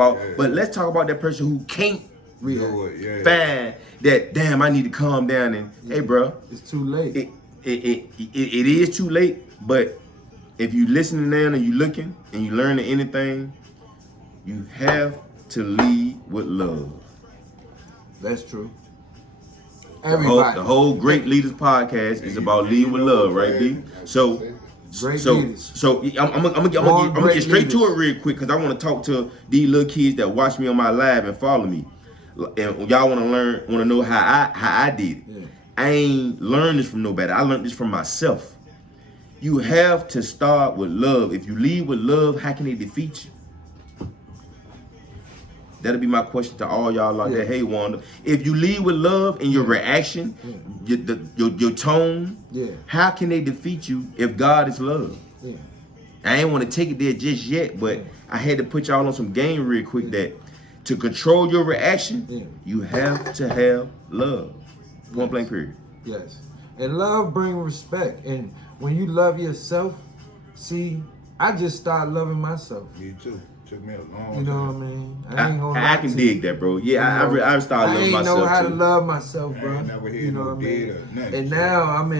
about. But let's talk about that person who can't find that. Damn, I need to calm down. And hey, bro, it's too late. It is too late. But if you listening now and you looking and you learning anything, you have to lead with love. That's true. Everybody. The whole Great Leaders podcast is about leading with love, right, B? So I'm gonna get straight to it real quick because I want to talk to these little kids that watch me on my live and follow me, and y'all want to know how I did it. Yeah. I ain't learned this from nobody. I learned this from myself. You have to start with love. If you lead with love, how can they defeat you? That'll be my question to all y'all out there. Hey, Wanda, if you lead with love and your reaction, your tone, how can they defeat you if God is love? Yeah. I ain't want to take it there just yet, but I had to put y'all on some game real quick that to control your reaction, you have to have love. Point blank period. Yes. And love brings respect. And when you love yourself, see, I just started loving myself. Me too. Took me a long time. You know what I mean? I can dig that, bro. Yeah, I started loving myself too. I ain't know how to love myself, bro. You know what I mean? And now I'm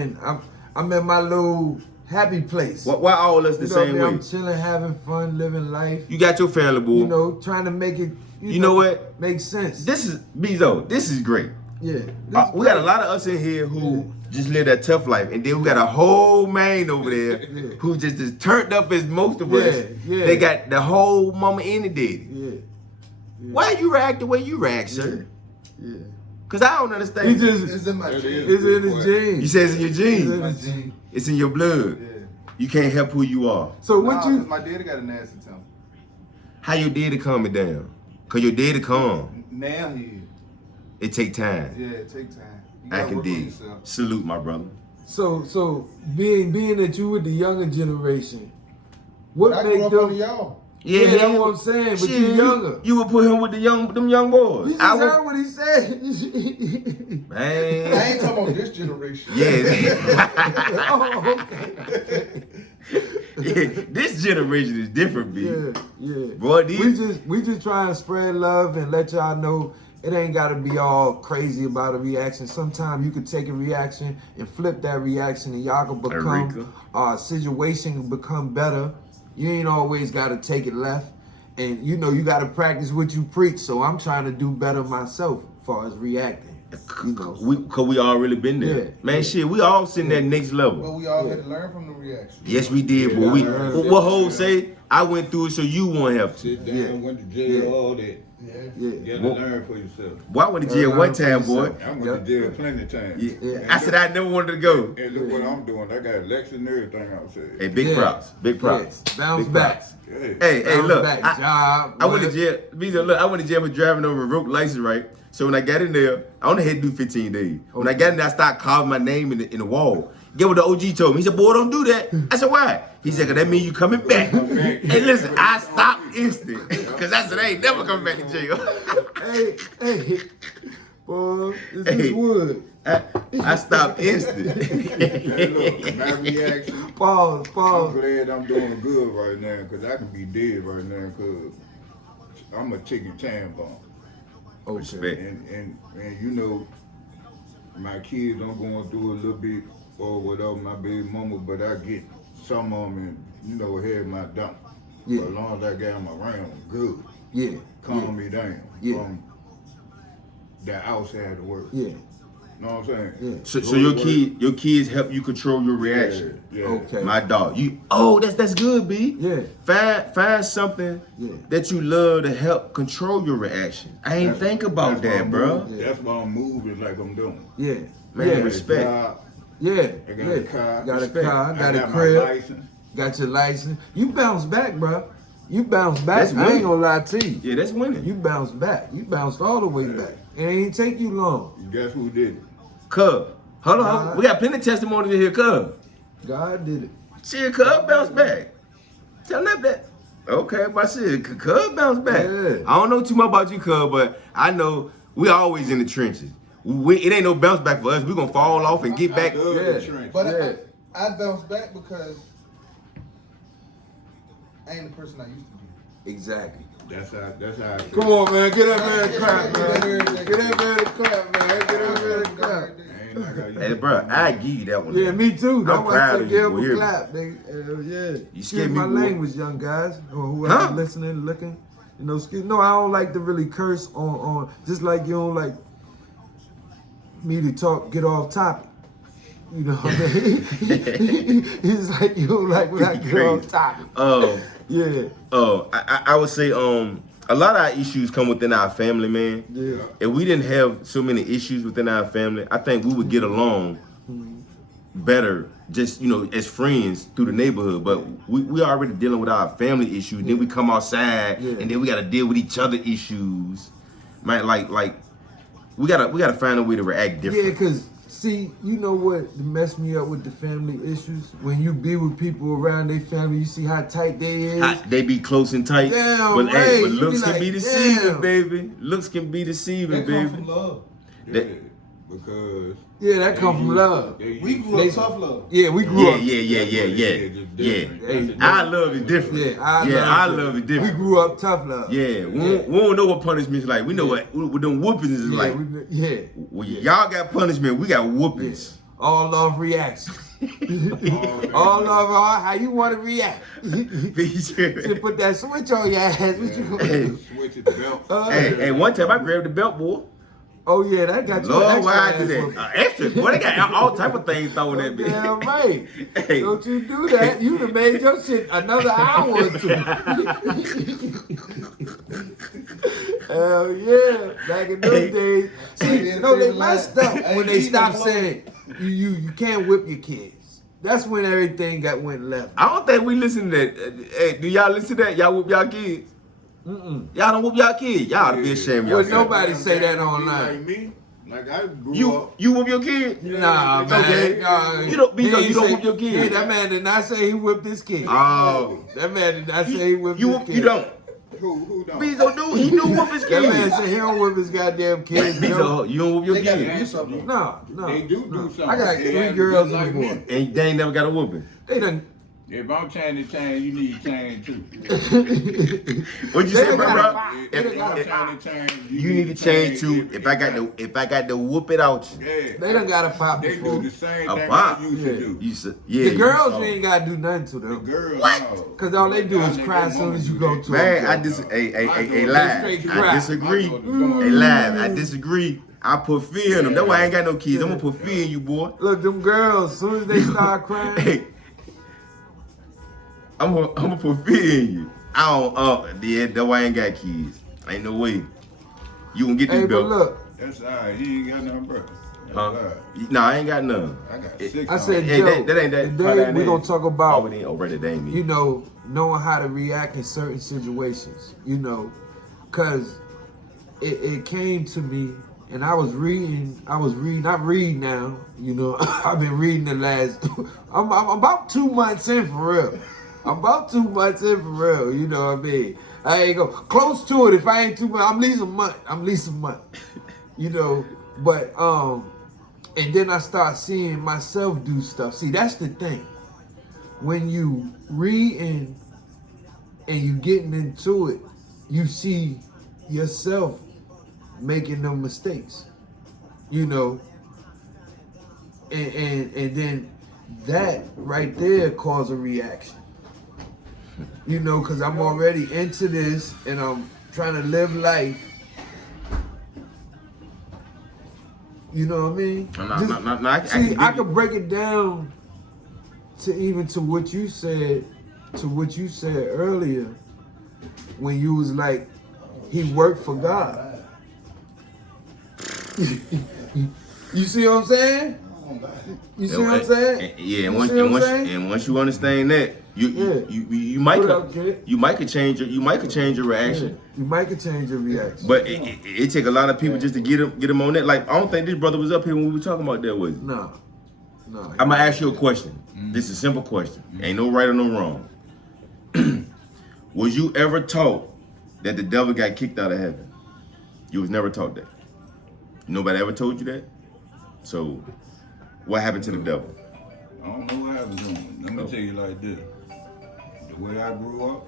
in my little happy place. Why all us the same way? I'm chilling, having fun, living life. You got your family, boo. You know, trying to make it. You know what? Makes sense. This is Bezo. This is great. Yeah. We got a lot of us in here who just live that tough life, and then we got a whole man over there who just as turned up as most of us. Yeah. They got the whole mama and the daddy. Yeah. Why you react the way you react, sir? Yeah. Cause I don't understand. It's in my genes. It's in his genes. You say it's in your genes. It's in his genes. It's in your blood. Yeah. You can't help who you are. So my daddy got a nasty temper. How your daddy calm it down? Cause your daddy calm. Now he is. It take time. Yeah, it take time. I can dig. Salute, my brother. So being that you with the younger generation, what I make grew up them? under y'all. Yeah, that's what I'm saying. But you younger. You would put him with them young boys. You just heard what he said. Man, I ain't talking about this generation. Yeah. Oh, okay. Yeah, this generation is different, B. Yeah. Boy, we just try and spread love and let y'all know it ain't gotta be all crazy about a reaction. Sometimes you could take a reaction and flip that reaction, and y'all can become situation can become better. You ain't always gotta take it left, and you know you gotta practice what you preach. So I'm trying to do better myself as far as reacting. You know. Cause we all really been there, man. Shit, we all sitting that next level. Well, we all had to learn from the reaction. Yes, we did, but what Hov say? I went through it, so you won't have to. Sit down, went to jail, all that. You gotta learn for yourself. Well, I went to jail one time, boy. I went to jail plenty of times. Yeah. I said I never wanted to go. And look what I'm doing. I got elections and everything outside. Hey, big props. Big props. Bounce big back. Props. Hey, look. I went to jail. Look, I went to jail for driving over a revoked license, right? So when I got in there, I only had to do 15 days. When I got in there, I started carving my name in the wall. Get what the OG told me. He said, boy, don't do that. I said, why? He said, cause that means you coming back. Hey, listen, I stopped instant. Cause I said, I ain't never coming back to jail. hey, boy, this is wood. I stopped instant. Look, my reaction. Pause. I'm glad I'm doing good right now, cause I can be dead right now, cause I'm a ticking time bomb. Respect. And you know, my kids, I'm going through a little bit or whatever, my baby mama, but I get some of them and, you know, have my dump. Yeah. As long as I got them around, good. Yeah. Calm me down from the outside of work. Yeah. Know what I'm saying? Yeah. So your kids help you control your reaction. Yeah. Okay. My dog. That's good, B. Yeah. Find something that you love to help control your reaction. I ain't think about that, bro. That's why I'm moving like I'm doing. Yeah. Man, respect. I got a car. Got a car. Got a crib. Got your license. You bounce back, bro. You bounce back. I ain't gonna lie to you. Yeah, that's winning. You bounce back. You bounced all the way back. It ain't take you long. Guess who did it? Cub. Hold on. We got plenty of testimonies in here, Cub. God did it. Shit, Cub bounced back. Tell them that. Okay, but shit, Cub bounced back. Yeah. I don't know too much about you, Cub, but I know we always in the trenches. It ain't no bounce back for us. We gonna fall off and get back. But I bounced back because I ain't the person I used to be. Exactly. That's how I feel. Come on, man. Get that man a clap, man. Get that man a clap, man. Get that man a clap. Hey, bro, I give you that one. Yeah, me too. That's I'm why I proud said of give you. him Boy, a hear me. clap, nigga. Yeah. You Excuse scared me, my boy. language, young guys, or whoever listening, looking. You know, no, I don't like to really curse on just like you don't like me to get off topic. You know what I mean? It's like you don't like when I get off topic. Yeah. I would say a lot of our issues come within our family, man. Yeah. If we didn't have so many issues within our family, I think we would get along better just, as friends through the neighborhood. But we already dealing with our family issues. Then we come outside and then we got to deal with each other issues. Man, like we gotta find a way to react different. Yeah, because see, you know what messed me up with the family issues? When you be with people around their family, you see how tight they is. They be close and tight. Damn, but, right. but You looks be can like, be deceiving, damn. baby. Looks can be deceiving, That come baby. from love. Yeah, because Yeah, that come from love. We grew up tough love. Yeah, we grew up. Yeah. Hey, Our love is different. Yeah, our love is different. We grew up tough love. Yeah, we don't know what punishment's like. We know what them whoopings is like. Well, y'all got punishment, we got whoopings. All love reactions. All love, how you want to react. To put that switch on your ass. What you gonna do? switch at the belt. Hey, one time I grabbed the belt, boy. Oh yeah, that got you. Lord, why I do that? Extra, boy, they got all type of things thrown at me. Damn right. Hey. Don't you do that. You'd have made your shit another hour or two. Hell yeah. Back in those days. See, no, they messed up when they stopped saying you can't whip your kids. That's when everything went left. I don't think we listen to that. Hey, do y'all listen to that? Y'all whoop y'all kids? Y'all don't whoop y'all kids. Y'all ought to be ashamed of Well, yourself. nobody say that online. Like me, like I grew up. You whoop your kid? Nah, man. Okay. Nah, You don't he whoop your kid. Yeah, that man did not say he whipped his kid. Oh. That man did not say he whipped You his kid. you don't. Who don't? Bezo do. He do whoop his That man kids. said he don't whip his goddamn kids. Bezo, you don't whoop your They gotta kid. do something. No. They do something. I got They 3 have girls just and a like boy. me. And they ain't never got a whooping. They done. If I'm changing chain, you need chain too. What'd you They say, done bro? got a- If they done I'm got a changing chain, You need to change too. If I got to whoop it out you. Yeah. They done got a pop They before. do the same A thing pop? I used to do. You said, yeah. The girls, you you ain't gotta do nothing to them. Girls, What? Cause all they do is cry as soon as you go to Man, them. hey, They live. straight I cry. disagree. Hey, live. I disagree. I put fear in them. That's why I ain't got no kids. I'm gonna put fear in you, boy. Look, them girls, as soon as they start crying, Hey, I'm gonna put fear in you. I don't. Yeah, that's why I ain't got kids. Ain't no way. You gonna get this hey, but belt? look, That's all right. He ain't got nothing, bro. That's all Huh? right. Nah, I ain't got none. I got It- 6 I on said, it. Hey, Joe, that ain't that. today we gonna talk about, Oh, it ain't already. That ain't me. you know, knowing how to react in certain situations, you know, cause it came to me, and I was reading, not reading now, you know, I've been reading the last, I'm about 2 months in for real. I'm about 2 months in for real, you know what I mean? I ain't go close to it if I ain't 2 months, I'm at least a month, you know, but, and then I start seeing myself do stuff. See, that's the thing. When you reading and you getting into it, you see yourself making them mistakes, you know, and then that right there cause a reaction, you know, because I'm already into this and I'm trying to live life. You know what I mean? I could break it down to what you said, earlier, when you was like, he worked for God. You see what I'm saying? You see what I'm saying? Yeah, You and see what I'm saying? and once you understand that, you might could change your reaction. You might could change your reaction. But it take a lot of people just to get him on that. Like, I don't think this brother was up here when we were talking about that, was he? No. I'm gonna ask you a question. This is a simple question. Ain't no right or no wrong. Was you ever taught that the devil got kicked out of heaven? You was never taught that. Nobody ever told you that? So, what happened to the devil? I don't know what happened to him. Let me tell you like this. The way I grew up,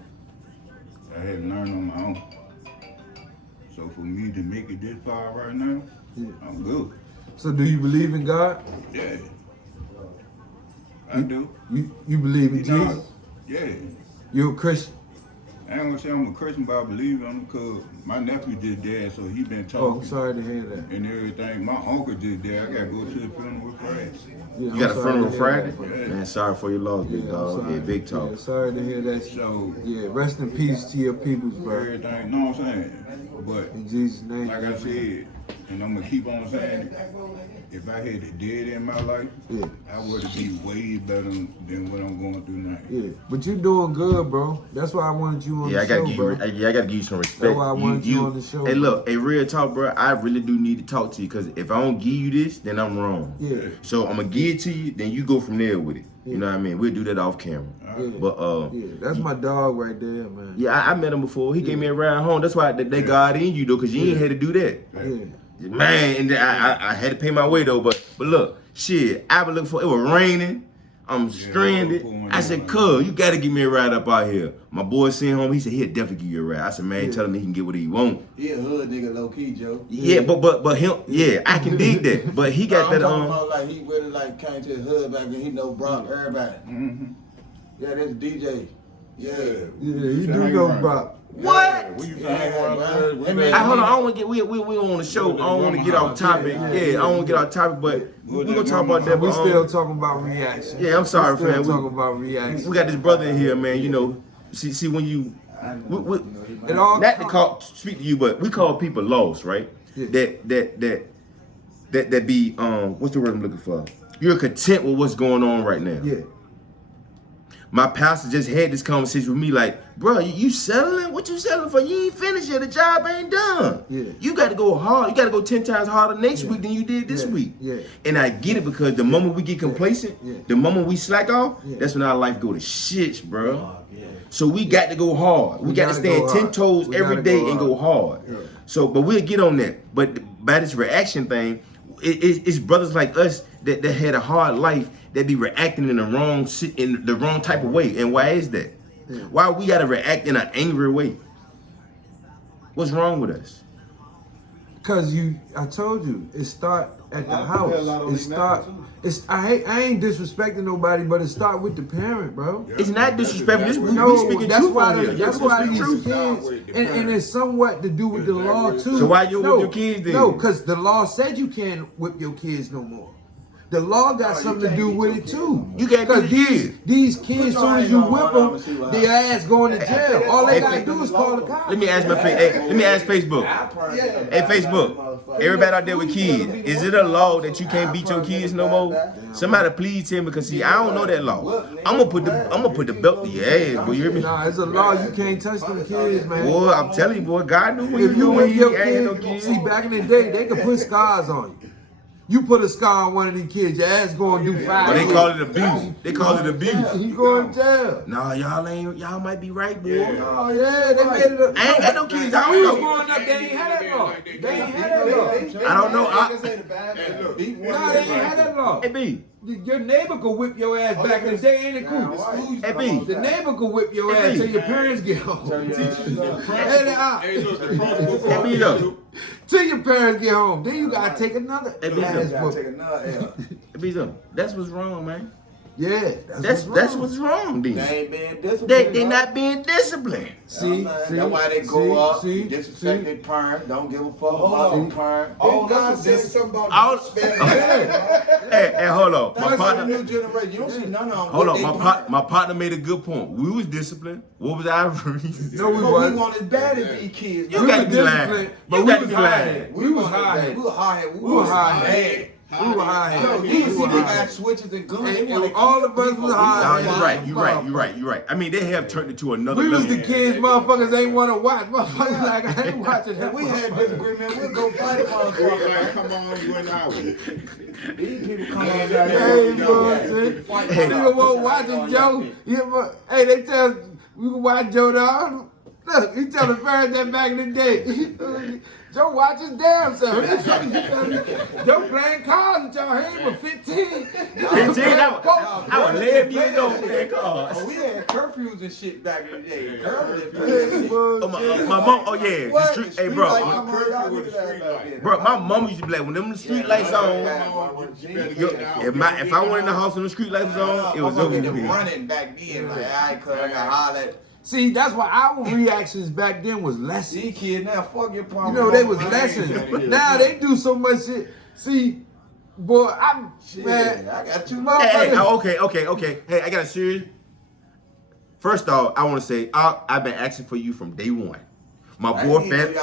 I had to learn on my own. So for me to make it this far right now, I'm good. So do you believe in God? Yeah. I do. You believe in Jesus? Yeah. You a Christian? I ain't gonna say I'm a Christian, but I believe in him because my nephew just dead, so he been Oh, talking. I'm sorry to hear that. And everything. My uncle just dead. I gotta go to the funeral Friday. Yeah, You got a funeral Friday? Yeah. Man, sorry for your loss, big I'm dog. sorry. Yeah, big talk. Yeah, sorry to hear that. So Yeah, rest in peace to your peoples, bro. everything, know what I'm saying? But In Jesus' name. like I said, and I'm gonna keep on saying it, if I had it dead in my life, Yeah. I would be way better than what I'm going through now. Yeah, but you doing good, bro. That's why I wanted you on Yeah, the I gotta show, give bro. you. I gotta give you some respect. That's why I wanted you on the show, Hey, bro. look, hey, real talk, bro. I really do need to talk to you because if I don't give you this, then I'm wrong. Yeah. So I'm gonna give it to you, then you go from there with it. Yeah. You know what I mean? We'll do that off camera. Yeah. But Yeah, that's my dog right there, man. yeah, I met him before. He gave me a ride home. That's why they got in you though, cause you ain't had to do that. Yeah. Man, and I had to pay my way though. But look, shit, I been looking for. It was raining. I'm stranded. I said, "Cuz, you gotta give me a ride up out here." My boy sent home. He said he'll definitely give you a ride. I said, "Man, tell him he can get what he want." He a hood nigga, low key, Joe. Yeah, but him, yeah, I can dig that. But he got I'm that talking about like he really like came to his hood back and he know Brock everybody. Mm-hmm. Yeah, that's DJ. Yeah. Yeah, you do know Brock. What? We used to Yeah, hang around bro. there. Hey, man, I hold on. I don't want to get we on the show. I don't want to get off topic. Yeah, I don't want to get off topic. But we gonna talk about that. We But, still talking about reaction. yeah, I'm sorry, we still fam. talking about reaction. We got this brother in here, man. You know, see when you, It all not to call speak to you, but we call people lost, right? Yeah. That be what's the word I'm looking for? You're content with what's going on right now. Yeah. My pastor just had this conversation with me, like, bro, you settling? What you settling for? You ain't finished yet. The job ain't done. Yeah. You got to go hard. You got to go 10 times harder next week than you did this week. Yeah. And I get it because the moment we get complacent, the moment we slack off, Yeah. that's when our life go to shits, bro. So we got to go hard. We got to gotta stand go 10 hard. toes We every gotta day go and hard. go hard. Yeah. So, but we'll get on that. But by this reaction thing, it's brothers like us that had a hard life that be reacting in the wrong type of way. And why is that? Yeah. Why we gotta react in an angry way? What's wrong with us? Cause I told you, it start at the I house. feel a lot on It these start. men, too. I ain't disrespecting nobody, but it start with the parent, bro. It's not disrespectful. This we No, speaking that's truth why. on here. That's You're why supposed to these speak truth. kids, and it's somewhat to do with the law too. So why you with your kids then? No, because the law said you can't whip your kids no more. The law got something to do with it too. You can't Because beat your kids. these kids, soon as you whip them, their ass going to jail. All they gotta do is call the cops. Let me ask let me ask Facebook. Hey Facebook, everybody out there with kids, is it a law that you can't beat your kids no more? Somebody please tell me, because see, I don't know that law. I'm gonna put the belt to your ass, boy. You hear me? Nah, it's a law. You can't touch them kids, man. Boy, I'm telling you, boy, God knew when If you whip he your ain't no kid, kids. see, back in the day, they could put scars on you. You put a scar on one of these kids, your ass going to do 5 But they years. call it abuse. They call it abuse. You going to jail. Nah, y'all might be right, boy. Oh, yeah, they made it up. I ain't got no kids. I We was don't know. growing up, they ain't had that law. They ain't had that law. I don't know. Nah, they ain't had that law. Hey, B. Your neighbor could whip your ass back in the day, ain't it cool? Hey, B. The neighbor could whip your Hey, ass B. till your parents get home. Hey, B, though. Till your parents get home. Then you gotta take another Hey, B, ass though. whooping. Hey, B, though. That's what's wrong, man. Yeah, That's what's wrong, then. They ain't being disciplined. They not being disciplined. See, That's see, why they go see, up, see, disrespect their parent, don't give a fuck about See. their parent. Oh, God said something about All- Yeah. Hey, hold on. My That's the partner. new generation. You don't see none of them. Hold with on, their parent. my partner made a good point. We was disciplined. What was our reason? No, we But we wasn't. want as bad as these kids. You We gotta was be lying. disciplined, You but we gotta was be high. lying. We was wanted high. bad. We were high. We were high. Bad. We were high. Yo, We you see was they high. got switches and guns. They And wanna all kill of us people. was high. No, you're right. I mean, they have turned it to another We was level. the kids, motherfuckers ain't want to watch. Motherfuckers like, I ain't watching that. If we had disagreement, we'd go fight for us. Come on, you and I. These people come on down Hey, here. boy, nigga won't watching Joe. Yeah, but, hey, they tell we can watch Joe dog. Look, he telling parents that back in the day. Joe watch his damn self. Joe playing cards with y'all. He ain't but 15. 15, I was 11 years old playing cards. Oh, we had curfews and shit back in the day. Oh, my mom, oh yeah, the street, hey bro, my mom used to be like, when them the street lights on, if I went in the house and the street lights was on, it was over with. Running back then, like, I got hollered. See, that's why our reactions back then was lessons. These kids now, fuck your problem. You know, they was lessons. Now they do so much shit. See, boy, man. I got you. Hey, okay. Hey, I got a serious. First off, I want to say I've been asking for you from day one. My boy family.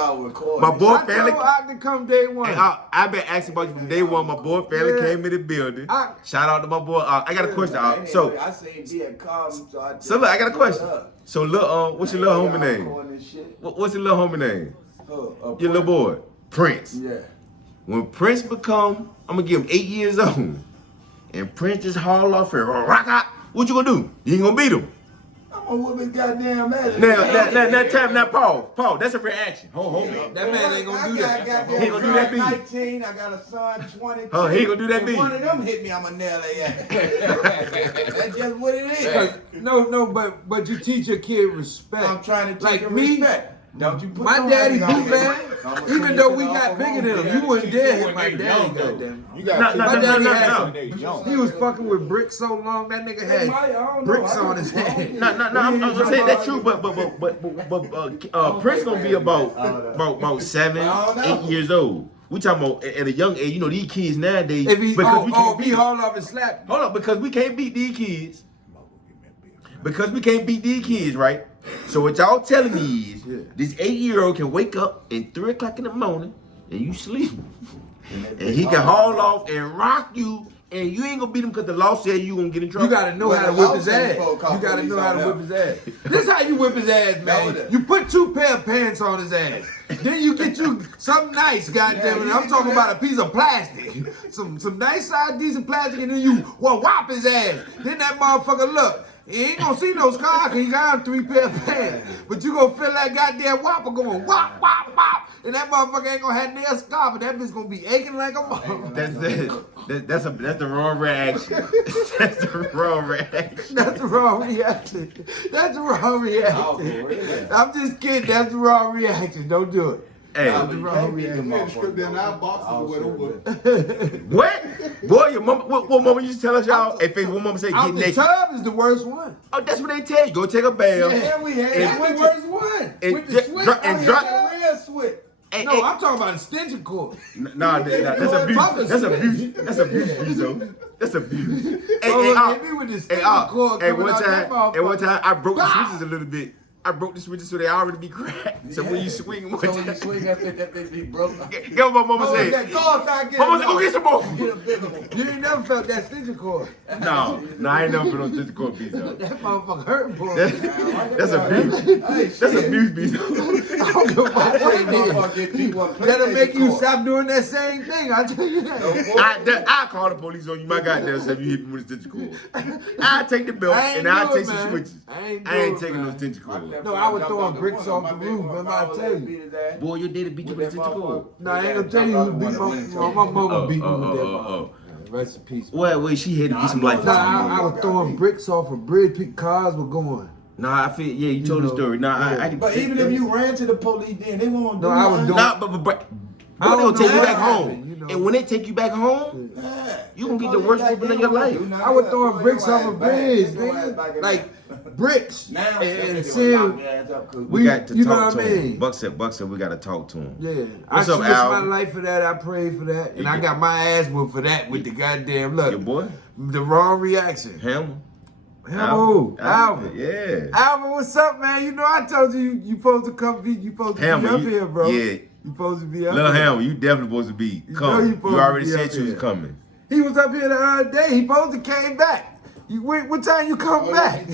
My boy family. I to come day one. I've been asking about you from day one. My boy family came in the building. Shout out to my boy. I got a question. So I seen being calm. So look, I got a question. So look, what's your little homie name? What's your little homie name? Your little boy, Prince. Yeah. When Prince become, I'm gonna give him 8 years old, and Prince just haul off and rock out. What you gonna do? You ain't gonna beat him. I'm gonna whoop his goddamn ass. Now, Paul, that's a reaction. Hold me. That man ain't gonna do that. He ain't gonna do that, B. 19, I got a son, 22. Oh, he ain't gonna do that, B. If one of them hit me, I'ma nail their ass. That's just what it is. No, but you teach your kid respect. I'm trying to teach like me. respect. Don't you put My daddy no boot man. I'ma Even see though you we off got of bigger home. than him, you wouldn't dare hit my daddy. Goddamn. You got My daddy had no. some. He was fucking with bricks so long that nigga had bricks on his head. No, I'm saying that's true, but Prince gonna be about 7, 8 years old. We talking about at a young age. You know these kids nowadays. If he because we can't he beat. hauled off and slapped. Hold up, because we can't beat these kids. Because we can't beat these kids, right? So what y'all telling me is this 8-year-old can wake up at 3 o'clock in the morning and you sleep. And he can haul off and rock you, and you ain't gonna beat him because the law said you gonna get in trouble. You gotta know how to whip his ass. You gotta know how to whip his ass. This how you whip his ass, man. You put 2 pair of pants on his ass. Then you get you something nice, goddamn it. I'm talking about a piece of plastic. Some nice size decent plastic, and then you whop his ass. Then that motherfucker look. He ain't gonna see no scar because he got 3 pair of pants. But you gonna feel that goddamn whopper going whop, whop, whop. And that motherfucker ain't gonna have no scar, but that bitch gonna be aching like a motherfucker. That's the wrong reaction. That's the wrong reaction. That's the wrong reaction. That's the wrong reaction. I'm just kidding. That's the wrong reaction. Don't do it. Hey, That's the wrong reaction. what? Boy, your mama, what mama used to tell us, y'all? Hey, face, what mama say? Out Get the naked. tub is the worst one. Oh, that's what they tell you. Go take a bath. Yeah, we had. And That's the with worst one. and With the dr- switch. dr- and I dr- had Real switch. Hey, No, I'm talking about extension cord. Nah, that's abuse. That's abuse. That's abuse, Bezo. That's abuse. Hey, Hit me with the extension cord. Hey, coming one out that time, I broke the Ah! switches a little bit. I broke the switches so they already be cracked. So when you swing one So when you time, swing that bitch be broke. get what my mama said. Mama said, go get some more. Get a bigger one. You ain't never felt that extension cord. No, I ain't never been on physical Bezo. That motherfucker hurt, boy. That's abuse. That's abuse, Bezo. I don't give a fuck what it is. That'll make you stop doing that same thing. I tell you that. I call the police on you, my goddamn self. You hit me with a stitch cord. I take the belt and I take some switches. I ain't taking no stitch cord. No, I was throwing bricks off the roof. Remember I tell you. Boy, your daddy beat you with a stitch cord. No, I ain't gonna tell you who beat my mama beat me with that. Rest in peace. Well, she had to be some life. Nah, I was throwing bricks off a bridge. Cars were going. Nah, I feel you told the story. Nah, But even if you ran to the police, then they won't do No, I was nothing. doing. Nah, but I they're don't gonna take know you what back home. happened, you know. And when they take you back home, you gonna get the worst whooping of your life. I was throwing bricks off a bridge, nigga. Like bricks. Now And seeing. We got to you know talk what to I mean? him. Buck said, we got to talk to him. Yeah, What's I up, switched Al? my life for that. I prayed for that, and I got my ass whooped for that with the goddamn look. Your boy? The wrong reaction. Hammer. Hello, Alvin. Yeah. Alvin, what's up, man? You know I told you you supposed to come be. You supposed to Hammer, be up here, bro. Yeah. You supposed to be up Little here. Hammer, you definitely supposed to be know coming. you You, supposed to already be said up you was here. coming. He was up here the other day. He supposed to came back. What time you come back?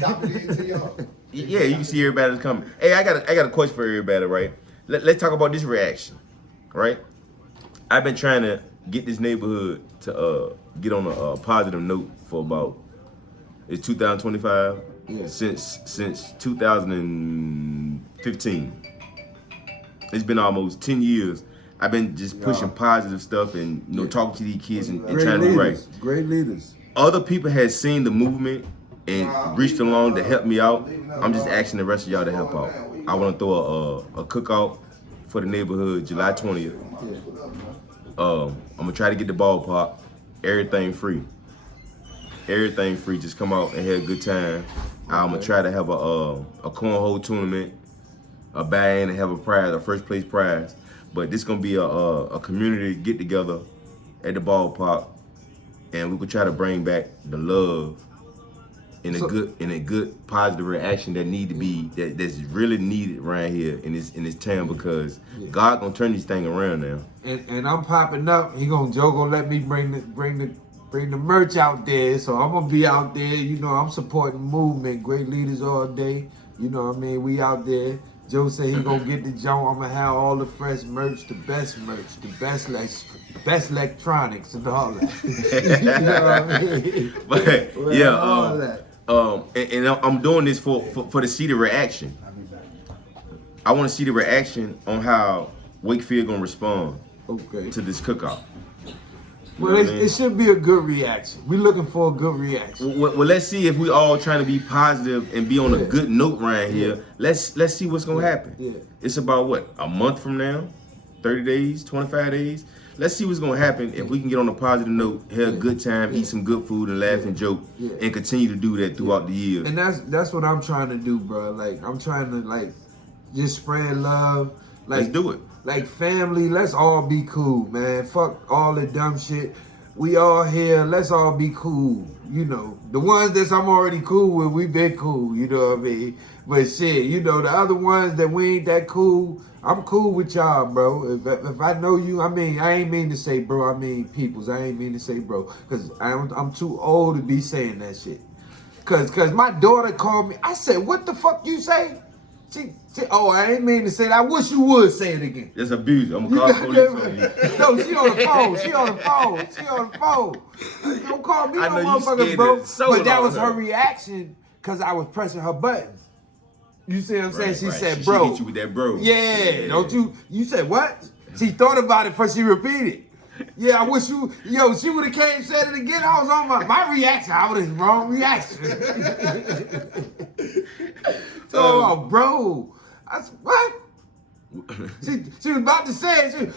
Yeah, you can see everybody that's coming. Hey, I got a question for everybody, right? Let's talk about this reaction, right? I've been trying to get this neighborhood to get on a positive note for about, it's 2025. Yeah. Since 2015, 15. It's been almost 10 years. I've been just pushing positive stuff and talking to these kids and trying to do right. Great leaders. Other people had seen the movement and reached along to help me out. I'm just asking the rest of y'all to help out. I want to throw a cookout for the neighborhood July 20th. I'm gonna try to get the ballpark. Everything free. Everything free. Just come out and have a good time. I'm gonna try to have a cornhole tournament, a buy-in and have a prize, a first place prize. But this gonna be a community get together at the ballpark, and we could try to bring back the love and a good positive reaction that need to be that's really needed right here in this town, because God gonna turn these things around now. And I'm popping up. Joe gonna let me bring the merch out there. So I'm gonna be out there. I'm supporting the movement. Great leaders all day. We out there. Joe said he gonna get the joint. I'm gonna have all the fresh merch, the best best electronics and all that. You know what I mean? But yeah, all that. And I'm doing this for to see the reaction. I want to see the reaction on how Wakefield gonna respond to this cookout. Well, it should be a good reaction. We're looking for a good reaction. Well, let's see if we all trying to be positive and be on a good note right here. Let's see what's gonna happen. Yeah. It's about what, a month from now, 30 days, 25 days. Let's see what's gonna happen if we can get on a positive note, have a good time, eat some good food, and laugh and joke, and continue to do that throughout the year. And that's what I'm trying to do, bro. Like I'm trying to just spread love. Let's do it. Like family, let's all be cool, man. Fuck all the dumb shit. We all here, let's all be cool. The ones that I'm already cool with, we been cool, you know what I mean? But shit, the other ones that we ain't that cool, I'm cool with y'all, bro. If I know you, I ain't mean to say bro, I mean peoples. I ain't mean to say bro, because I'm too old to be saying that shit. Cause my daughter called me, I said, what the fuck you say? She, I ain't mean to say that. I wish you would say it again. That's abuse. I'm gonna call police on you. No, she on the phone. She on the phone. Don't call me no motherfucker, bro. But that was her reaction because I was pressing her buttons. You see what I'm saying? She said, bro. She hit you with that bro. Yeah, don't you? You said what? She thought about it before she repeated. Yeah, I wish you, she would have came and said it again. I was on my reaction. I was wrong reaction. So, bro, I said, what? She was about to say it.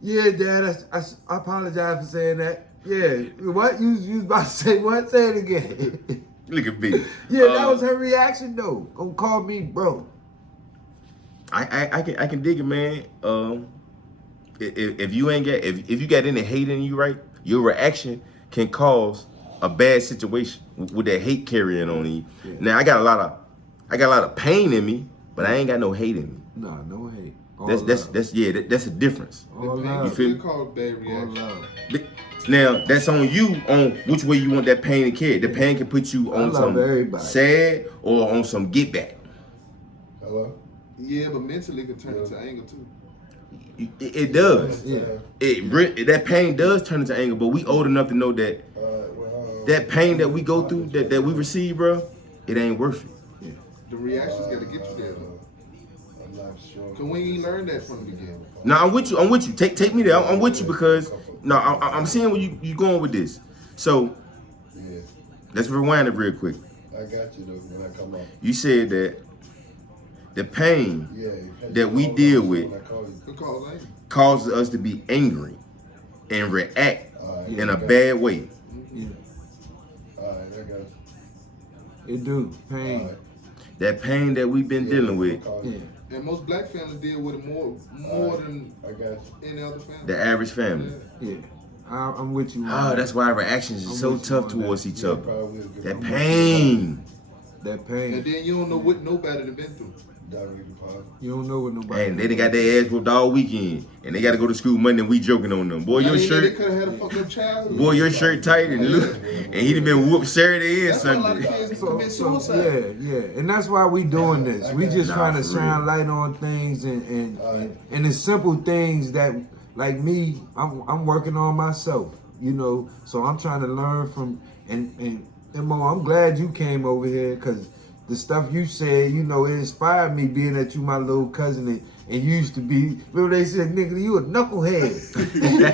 Yeah, Dad, I apologize for saying that. Yeah, what? You was about to say what? Say it again. Look at me. Yeah, that was her reaction though. Don't call me bro. I can dig it, man. If you got any hate in you, right, your reaction can cause a bad situation with that hate carrying on you. Yeah. Now I got a lot of pain in me, but I ain't got no hate in me. No hate. That's a difference. You feel me? Called bad reaction. Now that's on you on which way you want that pain to carry. The pain can put you on some sad or on some get back. Hello? Yeah, but mentally it can turn into anger too. It does. Yeah. That pain does turn into anger, but we old enough to know that that pain that we go through, that we receive, bro, it ain't worth it. Yeah. The reactions got to get you there, though. I'm not sure. Cause we ain't learned that from the beginning. No, I'm with you. Take me there. I'm with you because I'm seeing where you going with this. So let's rewind it real quick. I got you though when I come up. You said that the pain that we deal with causes us to be angry and react in a bad way. Yeah. Alright, I got you. It do. Pain. That pain that we've been dealing with. And most black families deal with it more than any other family. The average family. Yeah. I'm with you. That's why our reactions are so tough towards each other. That pain. That pain. And then you don't know what nobody have been through. You don't know what nobody. And they done got their ass whooped all weekend, and they got to go to school Monday. And we joking on them. Boy, your shirt. They could have had a fucked up child. Boy, your shirt tight and look, and he done been whooped Saturday and Sunday. And that's why we doing this. We just trying to shine light on things and the simple things that, like me, I'm working on myself. So I'm trying to learn from and Mo, I'm glad you came over here because the stuff you said, you know, it inspired me being that you my little cousin and you used to be, remember they said, nigga, you a knucklehead.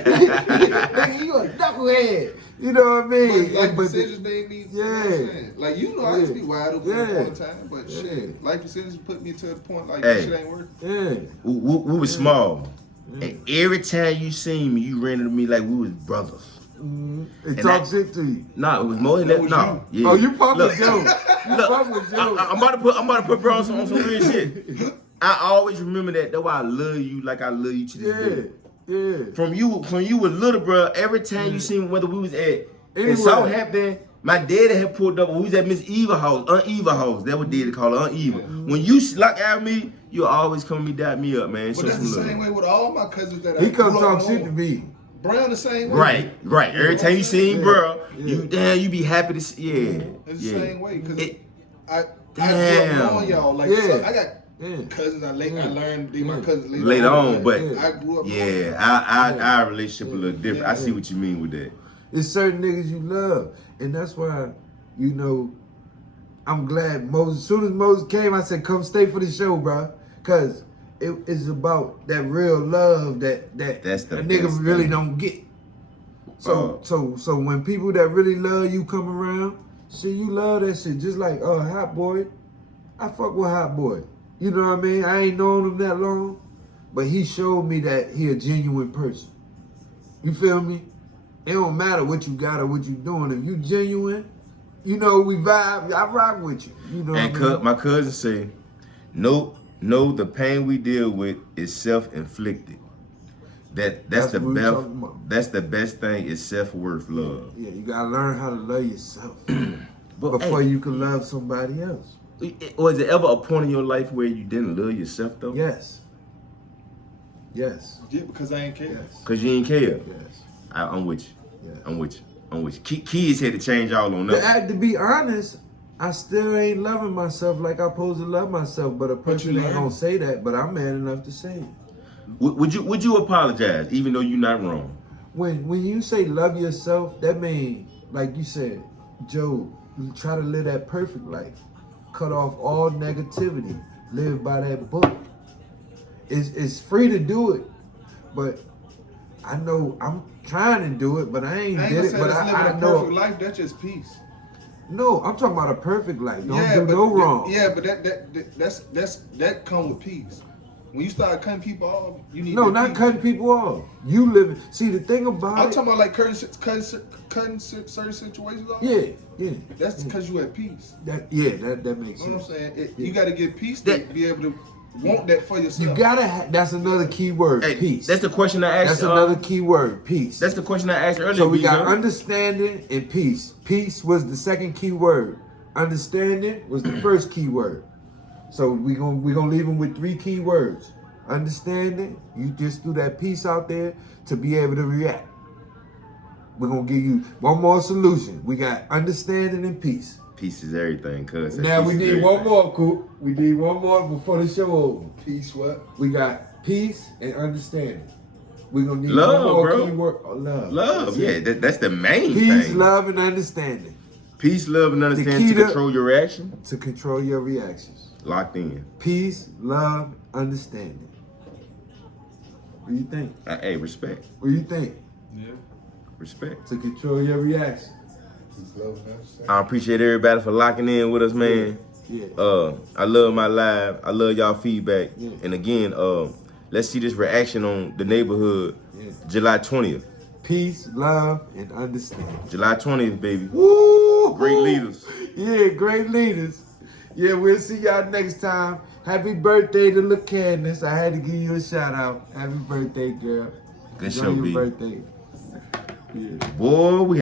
Nigga, you a knucklehead. You know what I mean? Like decisions made me, yeah. You know what I'm saying? Like, you know, I used to be wide open Yeah. all the time, but shit, life decisions put me to a point like, Hey. shit ain't working. Yeah. We was small. And every time you seen me, you ran into me like we was brothers. It talk shit to you. Nah, it was more than that. Nah, yeah. Oh, you fuck Look, with Joe. You fuck with Joe. I'm about to put bro on some real shit. I always remember that. That's why I love you like I love you to this day. Yeah. From you was little, bro. Every time you seen whether we was at Anywhere. in Southampton, my daddy had pulled up. We was at Miss Eva house, Aunt Eva house. That what daddy call her Aunt Eva. When you lock at me, you always come me dap me up, man. But that's the same way with all my cousins that He I come grew up talk shit on. to me. Brown the same way. Right. Every time you see him, bro, Yeah. you be happy to see. Yeah, It's the same way because I Damn. grew up on y'all. Like, Yeah. so I got cousins. I learned they my cousins later on, but I grew up. our relationship a little different. I see what you mean with that. It's certain niggas you love, and that's why, you know, I'm glad Moses. As soon as Moses came, I said, "Come stay for the show, bro," because it is about that real love that That's the a nigga best really thing. don't get. So when people that really love you come around, shit, you love that shit. Just like Hot Boy, I fuck with Hot Boy. You know what I mean? I ain't known him that long, but he showed me that he a genuine person. You feel me? It don't matter what you got or what you doing. If you genuine, you know, we vibe. I rock with you. You know And what I mean? my cousin say, no, the pain we deal with is self-inflicted. That's That's the what we best. talking about. That's the best thing is self-worth, love. Yeah, you gotta learn how to love yourself But before hey, you can love somebody else. Was there ever a point in your life where you didn't love yourself though? Yes. Yeah, because I ain't care. Yes. Cause you ain't care. Yes. I'm with you. Yes. I'm with you. Kids had to change all on that. To be honest, I still ain't loving myself like I'm supposed to love myself. But a person ain't gonna say that. But I'm man enough to say it. Would you apologize even though you're not wrong? When you say love yourself, that means, like you said, Joe, you try to live that perfect life. Cut off all negativity. Live by that book. It's free to do it, but I know I'm trying to do it, but I ain't did it. But I know. Perfect life, that's just peace. No, I'm talking about a perfect life. Don't Yeah, do but no wrong. Yeah, but that come with peace. When you start cutting people off, you need No, that not peace. cutting people off. You live. See, the thing about I'm it. talking about like cutting certain situations off. Yeah. That's because you at peace. That makes You know sense. what I'm saying? You got to get peace to be able to want that for yourself. You gotta. That's another key word. Hey, Peace. That's the question I asked. That's another key word. Peace. That's the question I asked earlier. So we got Bijan. understanding and peace. Peace was the second key word. Understanding was the first key word. So we gonna leave them with three key words. Understanding, you just threw that piece out there to be able to react. We're gonna give you one more solution. We got understanding and peace. Peace is everything, cuz. Now we need one more, Coop. We need one more before the show over. Peace, what? We got peace and understanding. We're gonna need Love, one more bro. key word. Oh, love. Love, yeah, that's the main Peace, thing. love, and understanding Peace, love, and understanding key to to- control your reaction. to control your reactions. Locked in. Peace, love, understanding. What do you think? Hey, respect. What do you think? Yeah. Respect. To control your reaction. I appreciate everybody for locking in with us, man. Yeah. I love my live. I love y'all feedback. Yeah. And again, let's see this reaction on the neighborhood, Yeah. July 20th. Peace, love, and understanding. July 20th, baby. Woo! Great leaders. Yeah, great leaders. Yeah, we'll see y'all next time. Happy birthday to Lil' Candace. I had to give you a shout out. Happy birthday, girl. Good Enjoy show, your B. birthday. Yeah. Boy, we